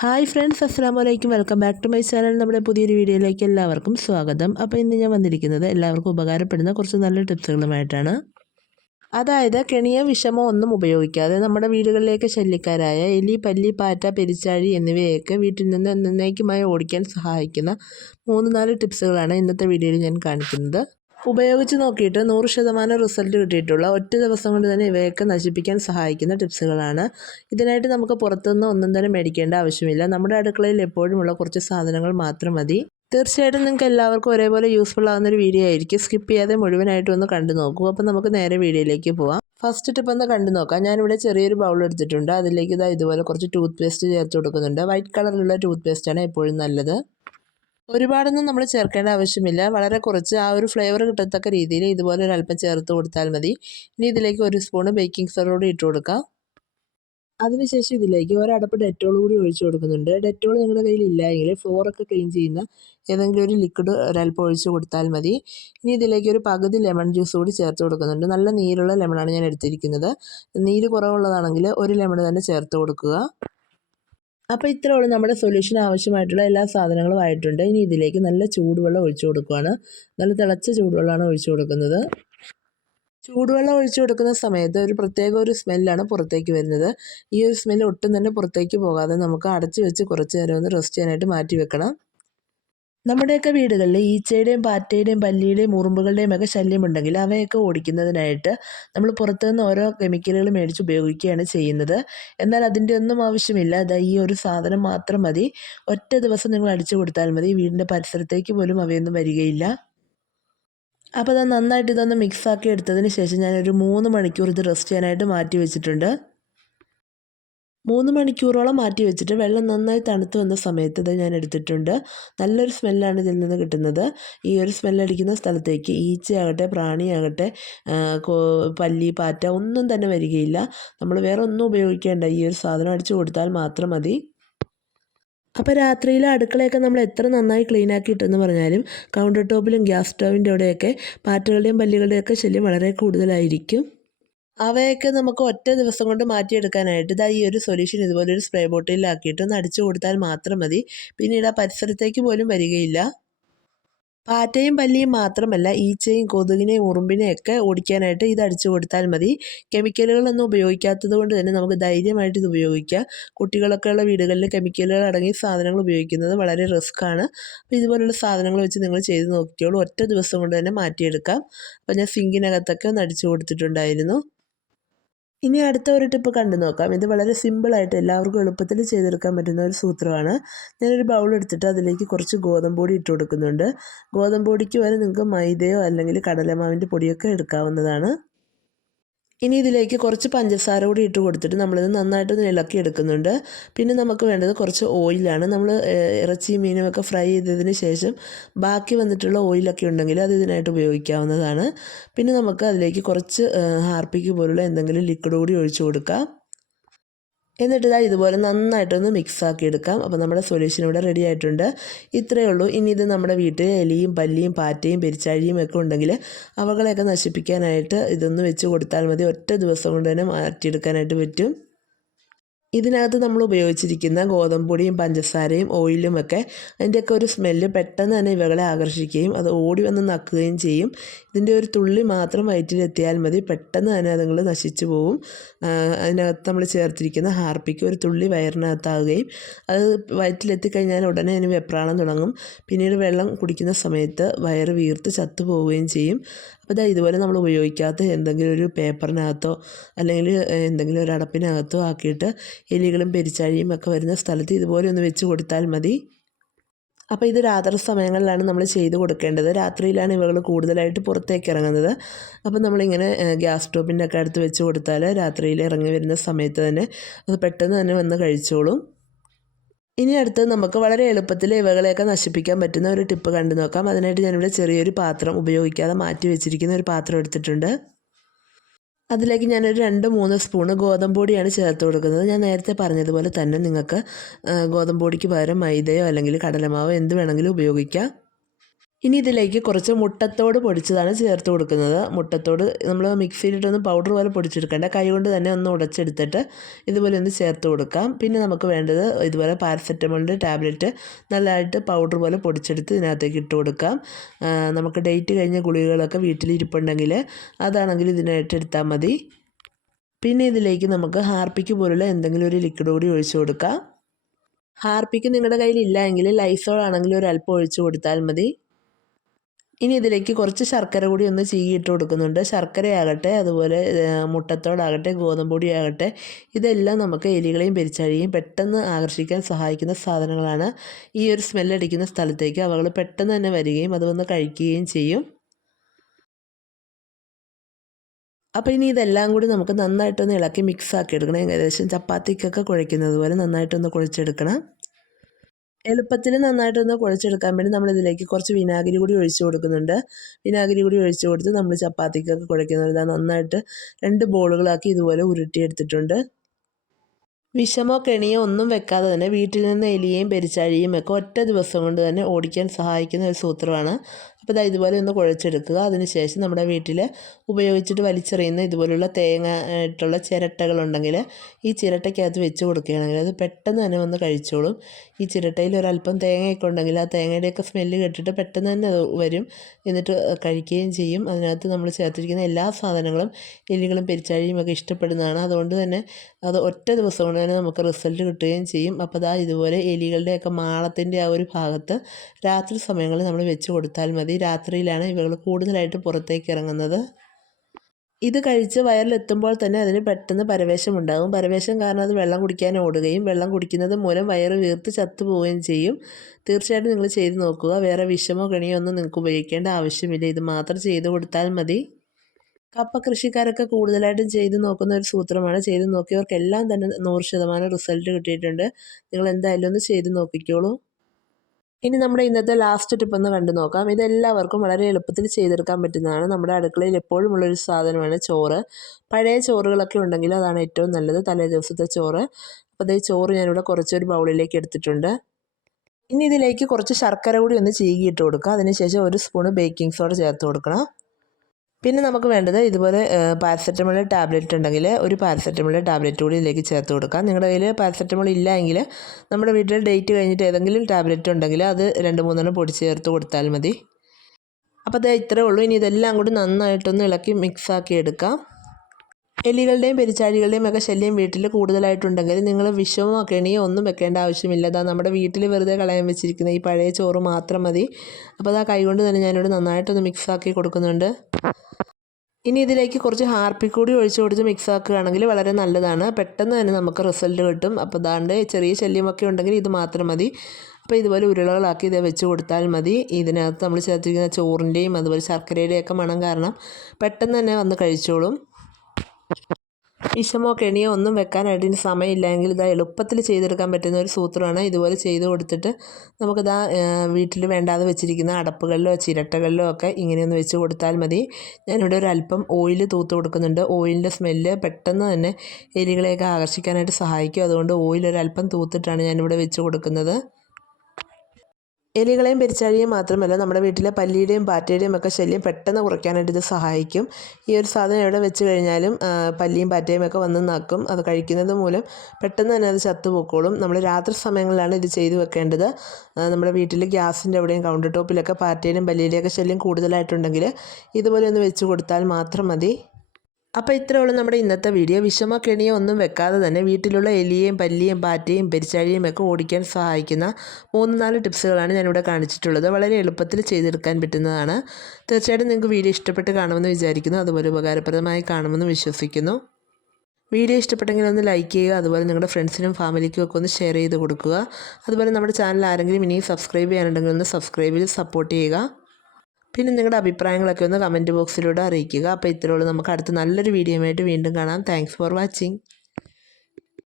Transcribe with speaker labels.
Speaker 1: Hi friends അസ്സാം വലൈക്കും welcome back to my channel നമ്മുടെ പുതിയൊരു വീഡിയോയിലേക്ക് എല്ലാവർക്കും സ്വാഗതം. അപ്പോൾ ഇന്ന് ഞാൻ വന്നിരിക്കുന്നത് എല്ലാവർക്കും ഉപകാരപ്പെടുന്ന കുറച്ച് നല്ല ടിപ്സുകളുമായിട്ടാണ്. അതായത് കെണിയ വിഷമോ ഒന്നും ഉപയോഗിക്കാതെ നമ്മുടെ വീടുകളിലേക്ക് ശല്യക്കാരായ എലി പല്ലി പാറ്റ പെരിച്ചാഴി എന്നിവയൊക്കെ വീട്ടിൽ നിന്ന് എന്നേക്കുമായി ഓടിക്കാൻ സഹായിക്കുന്ന മൂന്ന് നാല് ടിപ്സുകളാണ് ഇന്നത്തെ വീഡിയോയിൽ ഞാൻ കാണിക്കുന്നത്. ഉപയോഗിച്ച് നോക്കിയിട്ട് നൂറ് ശതമാനം റിസൾട്ട് കിട്ടിയിട്ടുള്ള ഒറ്റ ദിവസം കൊണ്ട് തന്നെ ഇവയൊക്കെ നശിപ്പിക്കാൻ സഹായിക്കുന്ന ടിപ്സുകളാണ്. ഇതിനായിട്ട് നമുക്ക് പുറത്തുനിന്ന് ഒന്നും തന്നെ മേടിക്കേണ്ട ആവശ്യമില്ല. നമ്മുടെ അടുക്കളയിൽ എപ്പോഴുമുള്ള കുറച്ച് സാധനങ്ങൾ മാത്രം മതി. തീർച്ചയായിട്ടും നിങ്ങൾക്ക് എല്ലാവർക്കും ഒരേപോലെ യൂസ്ഫുൾ ആകുന്ന ഒരു വീഡിയോ ആയിരിക്കും. സ്കിപ്പ് ചെയ്യാതെ മുഴുവനായിട്ട് ഒന്ന് കണ്ടു നോക്കൂ. അപ്പോൾ നമുക്ക് നേരെ വീഡിയോയിലേക്ക് പോവാം. ഫസ്റ്റ് ടിപ്പ് ഒന്ന് കണ്ടു നോക്കാം. ഞാനിവിടെ ചെറിയൊരു ബൗൾ എടുത്തിട്ടുണ്ട്. അതിലേക്ക് ഇതാ ഇതുപോലെ കുറച്ച് ടൂത്ത് പേസ്റ്റ് ചേർത്ത് കൊടുക്കുന്നുണ്ട്. വൈറ്റ് കളറിലുള്ള ടൂത്ത് പേസ്റ്റാണ് എപ്പോഴും നല്ലത്. ഒരുപാടൊന്നും നമ്മൾ ചേർക്കേണ്ട ആവശ്യമില്ല. വളരെ കുറച്ച് ആ ഒരു ഫ്ലേവർ കിട്ടത്തക്ക രീതിയിൽ ഇതുപോലെ ഒരു അല്പം ചേർത്ത് കൊടുത്താൽ മതി. ഇനി ഇതിലേക്ക് ഒരു സ്പൂൺ ബേക്കിംഗ് സോഡ കൂടി ഇട്ട് കൊടുക്കാം. അതിനുശേഷം ഇതിലേക്ക് ഒരടപ്പ് ഡെറ്റോൾ കൂടി ഒഴിച്ചു കൊടുക്കുന്നുണ്ട്. ഡെറ്റോൾ നിങ്ങളുടെ കയ്യിൽ ഇല്ല എങ്കിൽ ഫ്ലോറൊക്കെ ക്ലീൻ ചെയ്യുന്ന ഏതെങ്കിലും ഒരു ലിക്വിഡ് ഒരല്പം ഒഴിച്ച് കൊടുത്താൽ മതി. ഇനി ഇതിലേക്ക് ഒരു പകുതി ലെമൺ ജ്യൂസ് കൂടി ചേർത്ത് കൊടുക്കുന്നുണ്ട്. നല്ല നീരുള്ള ലെമണാണ് ഞാൻ എടുത്തിരിക്കുന്നത്. നീര് കുറവുള്ളതാണെങ്കിൽ ഒരു ലെമൺ തന്നെ ചേർത്ത് കൊടുക്കുക. അപ്പോൾ ഇത്രേ ഉള്ളൂ നമ്മുടെ സൊല്യൂഷൻ ആവശ്യമായിട്ടുള്ള എല്ലാ സാധനങ്ങളും ആയിട്ടുണ്ട്. ഇനി ഇതിലേക്ക് നല്ല ചൂടുവെള്ളം ഒഴിച്ചു കൊടുക്കുകയാണ് നല്ല തിളച്ച ചൂടുവെള്ളമാണ് ഒഴിച്ചു കൊടുക്കുന്നത്. ചൂടുവെള്ളം ഒഴിച്ചു കൊടുക്കുന്ന സമയത്ത് ഒരു പ്രത്യേക ഒരു സ്മെല്ലാണ് പുറത്തേക്ക് വരുന്നത്. ഈ ഒരു സ്മെല്ല് ഒട്ടും തന്നെ പുറത്തേക്ക് പോകാതെ നമുക്ക് അടച്ചു വെച്ച് കുറച്ച് നേരം ഒന്ന് റെസ്റ്റ് ചെയ്യാനായിട്ട് മാറ്റി വെക്കണം. നമ്മുടെയൊക്കെ വീടുകളിൽ ഈച്ചയുടെയും പാറ്റയുടെയും പല്ലിയുടെയും ഉറുമ്പുകളുടെയും ഒക്കെ ശല്യമുണ്ടെങ്കിൽ അവയൊക്കെ ഓടിക്കുന്നതിനായിട്ട് നമ്മൾ പുറത്തു നിന്ന് ഓരോ കെമിക്കലുകൾ മേടിച്ച് ഉപയോഗിക്കുകയാണ് ചെയ്യുന്നത്. എന്നാൽ അതിന്റെ ഒന്നും ആവശ്യമില്ല. അതാ ഈ ഒരു സാധനം മാത്രം മതി. ഒറ്റ ദിവസം നിങ്ങൾ അടിച്ചു കൊടുത്താൽ മതി. വീടിന്റെ പരിസരത്തേക്ക് പോലും അവയൊന്നും വരികയില്ല. അപ്പോൾ അത് നന്നായിട്ട് ഇതൊന്ന് മിക്സാക്കി എടുത്തതിന് ശേഷം ഞാനൊരു മൂന്ന് മണിക്കൂർ ഇത് റെസ്റ്റ് ചെയ്യാനായിട്ട് മാറ്റി വെച്ചിട്ടുണ്ട്. മൂന്ന് മണിക്കൂറോളം മാറ്റി വെച്ചിട്ട് വെള്ളം നന്നായി തണുത്ത് വന്ന സമയത്ത് ഇത് ഞാൻ എടുത്തിട്ടുണ്ട്. നല്ലൊരു സ്മെല്ലാണ് ഇതിൽ നിന്ന് കിട്ടുന്നത്. ഈ ഒരു സ്മെല്ലടിക്കുന്ന സ്ഥലത്തേക്ക് ഈച്ചയാകട്ടെ പ്രാണിയാകട്ടെ പല്ലി പാറ്റ ഒന്നും തന്നെ വരികയില്ല. നമ്മൾ വേറെ ഒന്നും ഉപയോഗിക്കേണ്ട. ഈ ഒരു സാധനം അടിച്ചു കൊടുത്താൽ മാത്രം മതി. അപ്പോൾ രാത്രിയിൽ അടുക്കളയൊക്കെ നമ്മൾ എത്ര നന്നായി ക്ലീൻ ആക്കിയിട്ടെന്ന് പറഞ്ഞാലും കൗണ്ടർ ടോപ്പിലും ഗ്യാസ് സ്റ്റൗവിന്റെ അവിടെയൊക്കെ പാറ്റകളുടെയും പല്ലികളുടെയൊക്കെ ശല്യം വളരെ കൂടുതലായിരിക്കും. അവയൊക്കെ നമുക്ക് ഒറ്റ ദിവസം കൊണ്ട് മാറ്റിയെടുക്കാനായിട്ട് ഇതാ ഈ ഒരു സൊല്യൂഷൻ ഇതുപോലെ ഒരു സ്പ്രേ ബോട്ടിലാക്കിയിട്ട് ഒന്ന് അടിച്ചു കൊടുത്താൽ മാത്രം മതി. പിന്നീട് ആ പരിസരത്തേക്ക് പോലും വരികയില്ല. പാറ്റയും പല്ലിയും മാത്രമല്ല ഈച്ചയും കൊതുകിനെയും ഉറുമ്പിനെയും ഒക്കെ ഓടിക്കാനായിട്ട് ഇത് അടിച്ചു കൊടുത്താൽ മതി. കെമിക്കലുകളൊന്നും ഉപയോഗിക്കാത്തത് കൊണ്ട് തന്നെ നമുക്ക് ധൈര്യമായിട്ട് ഇത് ഉപയോഗിക്കാം. കുട്ടികളൊക്കെ ഉള്ള വീടുകളിൽ കെമിക്കലുകൾ അടങ്ങിയ സാധനങ്ങൾ ഉപയോഗിക്കുന്നത് വളരെ റിസ്ക്കാണ് അപ്പോൾ ഇതുപോലുള്ള സാധനങ്ങൾ വെച്ച് നിങ്ങൾ ചെയ്ത് നോക്കിയോളൂ ഒറ്റ ദിവസം കൊണ്ട് തന്നെ മാറ്റിയെടുക്കാം. അപ്പോൾ ഞാൻ സിങ്കിനകത്തൊക്കെ ഒന്ന് അടിച്ചു കൊടുത്തിട്ടുണ്ടായിരുന്നു. ഇനി അടുത്ത ഒരു ടിപ്പ് കണ്ടു നോക്കാം. ഇത് വളരെ സിമ്പിളായിട്ട് എല്ലാവർക്കും എളുപ്പത്തിൽ ചെയ്തെടുക്കാൻ പറ്റുന്ന ഒരു സൂത്രമാണ്. ഞാനൊരു ബൗൾ എടുത്തിട്ട് അതിലേക്ക് കുറച്ച് ഗോതമ്പൊടി ഇട്ട് കൊടുക്കുന്നുണ്ട്. ഗോതമ്പ് പൊടിക്ക് വരെ നിങ്ങൾക്ക് മൈദയോ അല്ലെങ്കിൽ കടലമാവിന്റെ പൊടിയൊക്കെ എടുക്കാവുന്നതാണ്. ഇനി ഇതിലേക്ക് കുറച്ച് പഞ്ചസാര കൂടി ഇട്ട് കൊടുത്തിട്ട് നമ്മളിത് നന്നായിട്ടൊന്ന് ഇളക്കി എടുക്കുന്നുണ്ട്. പിന്നെ നമുക്ക് വേണ്ടത് കുറച്ച് ഓയിലാണ് നമ്മൾ ഇറച്ചി മീനുമൊക്കെ ഫ്രൈ ചെയ്തതിന് ശേഷം ബാക്കി വന്നിട്ടുള്ള ഓയിലൊക്കെ ഉണ്ടെങ്കിൽ അത് ഇതിനായിട്ട് ഉപയോഗിക്കാവുന്നതാണ്. പിന്നെ നമുക്ക് അതിലേക്ക് കുറച്ച് ഹാർപ്പിക്ക് പോലുള്ള എന്തെങ്കിലും ലിക്വിഡ് കൂടി ഒഴിച്ചു കൊടുക്കാം. എന്നിട്ട് ഇതാ ഇതുപോലെ നന്നായിട്ടൊന്ന് മിക്സ് ആക്കി എടുക്കാം അപ്പോൾ നമ്മുടെ സൊല്യൂഷൻ ഇവിടെ റെഡി ആയിട്ടുണ്ട്. ഇത്രയേ ഉള്ളൂ. ഇനി ഇത് നമ്മുടെ വീട്ടിൽ എലിയും പല്ലിയും പാറ്റയും പെരിച്ചാഴിയും ഒക്കെ ഉണ്ടെങ്കിൽ അവകളെയൊക്കെ നശിപ്പിക്കാനായിട്ട് ഇതൊന്ന് വെച്ച് കൊടുത്താൽ മതി. ഒറ്റ ദിവസം കൊണ്ട് തന്നെ മാറ്റിയെടുക്കാനായിട്ട് പറ്റും. ഇതിനകത്ത് നമ്മൾ ഉപയോഗിച്ചിരിക്കുന്ന ഗോതമ്പൊടിയും പഞ്ചസാരയും ഓയിലും ഒക്കെ അതിന്റെയൊക്കെ ഒരു സ്മെല്ല് പെട്ടെന്ന് തന്നെ ഇവകളെ ആകർഷിക്കുകയും അത് ഓടി വന്ന് നക്കുകയും ചെയ്യും. ഇതിന്റെ ഒരു തുള്ളി മാത്രം വയറ്റിലെത്തിയാൽ മതി. പെട്ടെന്ന് തന്നെ അതുങ്ങൾ നശിച്ചു പോവും. അതിനകത്ത് നമ്മൾ ചേർത്തിരിക്കുന്ന ഹാർപ്പിക്ക് ഒരു തുള്ളി വയറിനകത്താവുകയും അത് വയറ്റിലെത്തിക്കഴിഞ്ഞാൽ ഉടനെ അതിന് വെപ്രാളം തുടങ്ങും. പിന്നീട് വെള്ളം കുടിക്കുന്ന സമയത്ത് വയറ് വീർത്ത് ചത്തു പോവുകയും ചെയ്യും. അപ്പോൾ ഇതാ ഇതുപോലെ നമ്മൾ ഉപയോഗിക്കാത്ത എന്തെങ്കിലും ഒരു പേപ്പറിനകത്തോ അല്ലെങ്കിൽ എന്തെങ്കിലും ഒരു അടപ്പിനകത്തോ ആക്കിയിട്ട് എലികളും പെരിച്ചാഴിയും ഒക്കെ വരുന്ന സ്ഥലത്ത് ഇതുപോലെ ഒന്ന് വെച്ച് കൊടുത്താൽ മതി. അപ്പോൾ ഇത് രാത്രി സമയങ്ങളിലാണ് നമ്മൾ ചെയ്ത് കൊടുക്കേണ്ടത്. രാത്രിയിലാണ് ഇവകൾ കൂടുതലായിട്ട് പുറത്തേക്ക് ഇറങ്ങുന്നത്. അപ്പോൾ നമ്മളിങ്ങനെ ഗ്യാസ് സ്റ്റോപ്പിന്റെ ഒക്കെ അടുത്ത് വെച്ച് കൊടുത്താൽ രാത്രിയിൽ ഇറങ്ങി വരുന്ന സമയത്ത് തന്നെ അത് പെട്ടെന്ന് തന്നെ വന്ന് കഴിച്ചോളും. ഇനി അടുത്ത് നമുക്ക് വളരെ എളുപ്പത്തിൽ ഇവകളെയൊക്കെ നശിപ്പിക്കാൻ പറ്റുന്ന ഒരു ടിപ്പ് കണ്ടു നോക്കാം. അതിനായിട്ട് ഞാനിവിടെ ചെറിയൊരു പാത്രം ഉപയോഗിക്കാതെ മാറ്റി വെച്ചിരിക്കുന്ന ഒരു പാത്രം എടുത്തിട്ടുണ്ട്. അതിലേക്ക് ഞാനൊരു രണ്ട് മൂന്ന് സ്പൂണ് ഗോതമ്പ് പൊടിയാണ് ചേർത്ത് കൊടുക്കുന്നത്. ഞാൻ നേരത്തെ പറഞ്ഞതുപോലെ തന്നെ നിങ്ങൾക്ക് ഗോതമ്പ് പൊടിക്ക് പകരം മൈദയോ അല്ലെങ്കിൽ കടലമാവോ എന്ത് വേണമെങ്കിലും ഉപയോഗിക്കാം. ഇനി ഇതിലേക്ക് കുറച്ച് മുട്ടത്തോട് പൊടിച്ചതാണ് ചേർത്ത് കൊടുക്കുന്നത്. മുട്ടത്തോട് നമ്മൾ മിക്സിയിലിട്ടൊന്ന് പൗഡർ പോലെ പൊടിച്ചെടുക്കേണ്ട. കൈ കൊണ്ട് തന്നെ ഒന്ന് ഉടച്ചെടുത്തിട്ട് ഇതുപോലെ ഒന്ന് ചേർത്ത് കൊടുക്കാം. പിന്നെ നമുക്ക് വേണ്ടത് ഇതുപോലെ പാരസെറ്റമോളിന്റെ ടാബ്ലറ്റ് നല്ലതായിട്ട് പൗഡർ പോലെ പൊടിച്ചെടുത്ത് ഇതിനകത്തേക്ക് ഇട്ട് കൊടുക്കാം. നമുക്ക് ഡേറ്റ് കഴിഞ്ഞ ഗുളികകളൊക്കെ വീട്ടിൽ വീട്ടിലിരിപ്പുണ്ടെങ്കിൽ അതാണെങ്കിൽ ഇതിനായിട്ട് എടുത്താൽ മതി. പിന്നെ ഇതിലേക്ക് നമുക്ക് ഹാർപ്പിക്ക് പോലുള്ള എന്തെങ്കിലും ഒരു ലിക്വിഡ് കൂടി ഒഴിച്ചു കൊടുക്കാം. ഹാർപ്പിക്ക് നിങ്ങളുടെ കയ്യിൽ ഇല്ല എങ്കിൽ ലൈസോൾ ആണെങ്കിൽ ഒരു അല്പം ഒഴിച്ചു കൊടുത്താൽ മതി. ഇനി ഇതിലേക്ക് കുറച്ച് ശർക്കര കൂടി ഒന്ന് ചീകിയിട്ട് കൊടുക്കുന്നുണ്ട്. ശർക്കരയാകട്ടെ അതുപോലെ മുട്ടത്തോടാകട്ടെ ഗോതമ്പൊടിയാകട്ടെ ഇതെല്ലാം നമുക്ക് എലികളെയും പെരിച്ചാഴിയും പെട്ടെന്ന് ആകർഷിക്കാൻ സഹായിക്കുന്ന സാധനങ്ങളാണ്. ഈ ഒരു സ്മെല്ലടിക്കുന്ന സ്ഥലത്തേക്ക് അവകൾ പെട്ടെന്ന് തന്നെ വരികയും അത് വന്ന് കഴിക്കുകയും ചെയ്യും. അപ്പോൾ ഇനി ഇതെല്ലാം കൂടി നമുക്ക് നന്നായിട്ടൊന്ന് ഇളക്കി മിക്സ് ആക്കി എടുക്കണം. ഏകദേശം ചപ്പാത്തിക്കൊക്കെ കുഴയ്ക്കുന്നത് പോലെ നന്നായിട്ടൊന്ന് കുഴച്ചെടുക്കണം. എളുപ്പത്തിൽ നന്നായിട്ടൊന്ന് കുഴച്ചെടുക്കാൻ വേണ്ടി നമ്മൾ ഇതിലേക്ക് കുറച്ച് വിനാഗിരി കൂടി ഒഴിച്ചു കൊടുക്കുന്നുണ്ട്. വിനാഗിരി കൂടി ഒഴിച്ചു കൊടുത്ത് നമ്മൾ ചപ്പാത്തിക്കൊക്കെ കുഴയ്ക്കുന്നത് നന്നായിട്ട് രണ്ട് ബോളുകളാക്കി ഇതുപോലെ ഉരുട്ടിയെടുത്തിട്ടുണ്ട്. വിഷമോ കെണിയോ ഒന്നും വെക്കാതെ തന്നെ വീട്ടിൽ നിന്ന് എലിയെയും പെരിച്ചാഴിയും ഒക്കെ ഒറ്റ ദിവസം കൊണ്ട് തന്നെ ഓടിക്കാൻ സഹായിക്കുന്ന ഒരു സൂത്രമാണ്. അപ്പോൾ ഇതാ ഇതുപോലെ ഒന്ന് കുഴച്ചെടുക്കുക. അതിനുശേഷം നമ്മുടെ വീട്ടിൽ ഉപയോഗിച്ചിട്ട് വലിച്ചെറിയുന്ന ഇതുപോലുള്ള തേങ്ങ ആയിട്ടുള്ള ചിരട്ടകളുണ്ടെങ്കിൽ ഈ ചിരട്ടയ്ക്കകത്ത് വെച്ച് കൊടുക്കുകയാണെങ്കിൽ അത് പെട്ടെന്ന് തന്നെ വന്ന് കഴിച്ചോളും. ഈ ചിരട്ടയിൽ ഒരല്പം തേങ്ങയൊക്കെ ഉണ്ടെങ്കിൽ ആ തേങ്ങയുടെയൊക്കെ സ്മെല്ല് കേട്ടിട്ട് പെട്ടെന്ന് തന്നെ അത് വരും. എന്നിട്ട് കഴിക്കുകയും ചെയ്യും. അതിനകത്ത് നമ്മൾ ചേർത്തിരിക്കുന്ന എല്ലാ സാധനങ്ങളും എലികളും പെരിച്ചാഴിയും ഒക്കെ ഇഷ്ടപ്പെടുന്നതാണ്. അതുകൊണ്ട് തന്നെ അത് ഒറ്റ ദിവസം കൊണ്ട് തന്നെ നമുക്ക് റിസൾട്ട് കിട്ടുകയും ചെയ്യും. അപ്പോൾ അതാ ഇതുപോലെ എലികളുടെയൊക്കെ മാളത്തിന്റെ ആ ഒരു ഭാഗത്ത് രാത്രി സമയങ്ങളിൽ നമ്മൾ വെച്ച് കൊടുത്താൽ മതി. രാത്രിയിലാണ് ഇവകൾ കൂടുതലായിട്ട് പുറത്തേക്ക് ഇറങ്ങുന്നത്. ഇത് കഴിച്ച് വയറിലെത്തുമ്പോൾ തന്നെ അതിന് പെട്ടെന്ന് പരവേശം ഉണ്ടാകും. പരവേശം കാരണം അത് വെള്ളം കുടിക്കാൻ ഓടുകയും വെള്ളം കുടിക്കുന്നത് മൂലം വയറ് വീർത്ത് ചത്തുപോവുകയും ചെയ്യും. തീർച്ചയായിട്ടും നിങ്ങൾ ചെയ്ത് നോക്കുക. വേറെ വിഷമോ കണിയോ ഒന്നും നിങ്ങൾക്ക് ഉപയോഗിക്കേണ്ട ആവശ്യമില്ല. ഇത് മാത്രം ചെയ്ത് കൊടുത്താൽ മതി. കപ്പ കൃഷിക്കാരൊക്കെ കൂടുതലായിട്ടും ചെയ്ത് നോക്കുന്ന ഒരു സൂത്രമാണ്. ചെയ്ത് നോക്കിയവർക്കെല്ലാം തന്നെ നൂറ് ശതമാനം റിസൾട്ട് കിട്ടിയിട്ടുണ്ട്. നിങ്ങൾ എന്തായാലും ഒന്ന് ചെയ്ത് നോക്കിക്കോളൂ. ഇനി നമ്മുടെ ഇന്നത്തെ ലാസ്റ്റ് ടിപ്പ് ഒന്ന് കണ്ടു നോക്കാം. ഇതെല്ലാവർക്കും വളരെ എളുപ്പത്തിൽ ചെയ്തെടുക്കാൻ പറ്റുന്നതാണ്. നമ്മുടെ അടുക്കളയിൽ എപ്പോഴും ഉള്ളൊരു സാധനമാണ് ചോറ്. പഴയ ചോറുകളൊക്കെ ഉണ്ടെങ്കിൽ അതാണ് ഏറ്റവും നല്ലത് തലേ ദിവസത്തെ ചോറ്. അപ്പോൾ അതേ ചോറ് ഞാനിവിടെ കുറച്ചൊരു ബൗളിലേക്ക് എടുത്തിട്ടുണ്ട്. ഇനി ഇതിലേക്ക് കുറച്ച് ശർക്കര കൂടി ഒന്ന് ചീകിയിട്ട് കൊടുക്കുക അതിനുശേഷം ഒരു സ്പൂണ് ബേക്കിംഗ് സോഡ ചേർത്ത് കൊടുക്കണം. പിന്നെ നമുക്ക് വേണ്ടത് ഇതുപോലെ പാരസെറ്റമോൾ ടാബ്ലറ്റ് ഉണ്ടെങ്കിൽ ഒരു പാരസെറ്റമോൾ ടാബ്ലറ്റ് കൂടി ഇതിലേക്ക് ചേർത്ത് കൊടുക്കാം. നിങ്ങളുടെ കയ്യിൽ പാരസെറ്റമോൾ ഇല്ല നമ്മുടെ വീട്ടിൽ ഡേറ്റ് കഴിഞ്ഞിട്ട് ഏതെങ്കിലും ടാബ്ലറ്റ് ഉണ്ടെങ്കിൽ അത് രണ്ട് മൂന്നെണ്ണം പൊടിച്ച് ചേർത്ത് കൊടുത്താൽ മതി. അപ്പോൾ അത് ഇത്രയേ ഉള്ളൂ. ഇനി ഇതെല്ലാം കൂടി നന്നായിട്ടൊന്ന് ഇളക്കി മിക്സാക്കി എടുക്കാം. എലികളുടെയും പെരിച്ചാഴികളുടെയും ഒക്കെ ശല്യം വീട്ടിൽ കൂടുതലായിട്ടുണ്ടെങ്കിൽ നിങ്ങൾ വിഷമോ കെണിയോ ഒന്നും വെക്കേണ്ട ആവശ്യമില്ല. അതാ നമ്മുടെ വീട്ടിൽ വെറുതെ കളയാൻ വെച്ചിരിക്കുന്ന ഈ പഴയ ചോറ് മാത്രം മതി. അപ്പോൾ അതാ കൈകൊണ്ട് തന്നെ ഞാനിവിടെ നന്നായിട്ടൊന്ന് മിക്സാക്കി കൊടുക്കുന്നുണ്ട്. ഇനി ഇതിലേക്ക് കുറച്ച് ഹാർപ്പിക്കൂടി ഒഴിച്ചു കൊടുത്ത് മിക്സ് ആക്കുകയാണെങ്കിൽ വളരെ നല്ലതാണ്. പെട്ടെന്ന് തന്നെ നമുക്ക് റിസൾട്ട് കിട്ടും. അപ്പോൾ അതാണ്ട് ചെറിയ ശല്യമൊക്കെ ഉണ്ടെങ്കിൽ ഇത് മാത്രം മതി. അപ്പോൾ ഇതുപോലെ ഉരുളകളാക്കി ഇത് വെച്ച് കൊടുത്താൽ മതി. ഇതിനകത്ത് നമ്മൾ ചേർത്തിരിക്കുന്ന ചോറിന്റെയും അതുപോലെ ശർക്കരയുടെയൊക്കെ മണം കാരണം പെട്ടെന്ന് തന്നെ വന്ന് കഴിച്ചോളും. വിഷമോ കെണിയോ ഒന്നും വെക്കാനായിട്ട് ഇനി സമയമില്ലെങ്കിൽ ഇതാ എളുപ്പത്തിൽ ചെയ്തെടുക്കാൻ പറ്റുന്ന ഒരു സൂത്രമാണ് ഇതുപോലെ ചെയ്ത് കൊടുത്തിട്ട് നമുക്കിതാ വീട്ടിൽ വേണ്ടാതെ വെച്ചിരിക്കുന്ന അടപ്പുകളിലോ ചിരട്ടകളിലോ ഒക്കെ ഇങ്ങനെയൊന്ന് വെച്ച് കൊടുത്താൽ മതി. ഞാനിവിടെ ഒരു അല്പം ഓയിൽ തൂത്ത് കൊടുക്കുന്നുണ്ട്. ഓയിലിന്റെ സ്മെല്ല് പെട്ടെന്ന് തന്നെ എലികളെയൊക്കെ ആകർഷിക്കാനായിട്ട് സഹായിക്കും. അതുകൊണ്ട് ഓയിൽ ഒരു അല്പം തൂത്തിട്ടാണ് ഞാനിവിടെ വെച്ച് കൊടുക്കുന്നത്. എലികളെയും പെരിച്ചാഴിയും മാത്രമല്ല നമ്മുടെ വീട്ടിലെ പല്ലിയുടെയും പാറ്റയുടെയും ഒക്കെ ശല്യം പെട്ടെന്ന് കുറയ്ക്കാനായിട്ട് ഇത് സഹായിക്കും. ഈ ഒരു സാധനം എവിടെ വെച്ച് കഴിഞ്ഞാലും പല്ലിയും പാറ്റയും ഒക്കെ വന്ന് നക്കും. അത് കഴിക്കുന്നത് മൂലം പെട്ടെന്ന് തന്നെ അത് ചത്തുപോക്കോളും. നമ്മൾ രാത്രി സമയങ്ങളിലാണ് ഇത് ചെയ്തു വെക്കേണ്ടത്. നമ്മുടെ വീട്ടിൽ ഗ്യാസിന്റെ എവിടെയും കൗണ്ടർ ടോപ്പിലൊക്കെ പാറ്റയുടെയും പല്ലിയുടെയൊക്കെ ശല്യം കൂടുതലായിട്ടുണ്ടെങ്കിൽ ഇതുപോലെ ഒന്ന് വെച്ച് കൊടുത്താൽ മാത്രം മതി. അപ്പോൾ ഇത്രേ ഉള്ളൂ നമ്മുടെ ഇന്നത്തെ വീഡിയോ. വിഷമ കെണിയോ ഒന്നും വെക്കാതെ തന്നെ വീട്ടിലുള്ള എലിയെയും പല്ലിയും പാറ്റയും പെരിച്ചാഴിയും ഒക്കെ ഓടിക്കാൻ സഹായിക്കുന്ന മൂന്ന് നാല് ടിപ്സുകളാണ് ഞാനിവിടെ കാണിച്ചിട്ടുള്ളത്. വളരെ എളുപ്പത്തിൽ ചെയ്തെടുക്കാൻ പറ്റുന്നതാണ്. തീർച്ചയായിട്ടും നിങ്ങൾക്ക് വീഡിയോ ഇഷ്ടപ്പെട്ട് കാണുമെന്ന് വിചാരിക്കുന്നു. അതുപോലെ ഉപകാരപ്രദമായി കാണുമെന്ന് വിശ്വസിക്കുന്നു. വീഡിയോ ഇഷ്ടപ്പെട്ടെങ്കിൽ ഒന്ന് ലൈക്ക് ചെയ്യുക. അതുപോലെ നിങ്ങളുടെ ഫ്രണ്ട്സിനും ഫാമിലിക്കും ഒക്കെ ഒന്ന് ഷെയർ ചെയ്ത് കൊടുക്കുക. അതുപോലെ നമ്മുടെ ചാനൽ ആരെങ്കിലും ഇനിയും സബ്സ്ക്രൈബ് ചെയ്യാനുണ്ടെങ്കിൽ ഒന്ന് സബ്സ്ക്രൈബ് ചെയ്ത് സപ്പോർട്ട് ചെയ്യുക. പിന്നെ നിങ്ങളുടെ അഭിപ്രായങ്ങളൊക്കെ ഒന്ന് കമന്റ് ബോക്സിലൂടെ അറിയിക്കുക. അപ്പോൾ ഇത്രയുള്ളൂ നമുക്ക് അടുത്ത നല്ലൊരു വീഡിയോയുമായിട്ട് വീണ്ടും കാണാം. Thanks for watching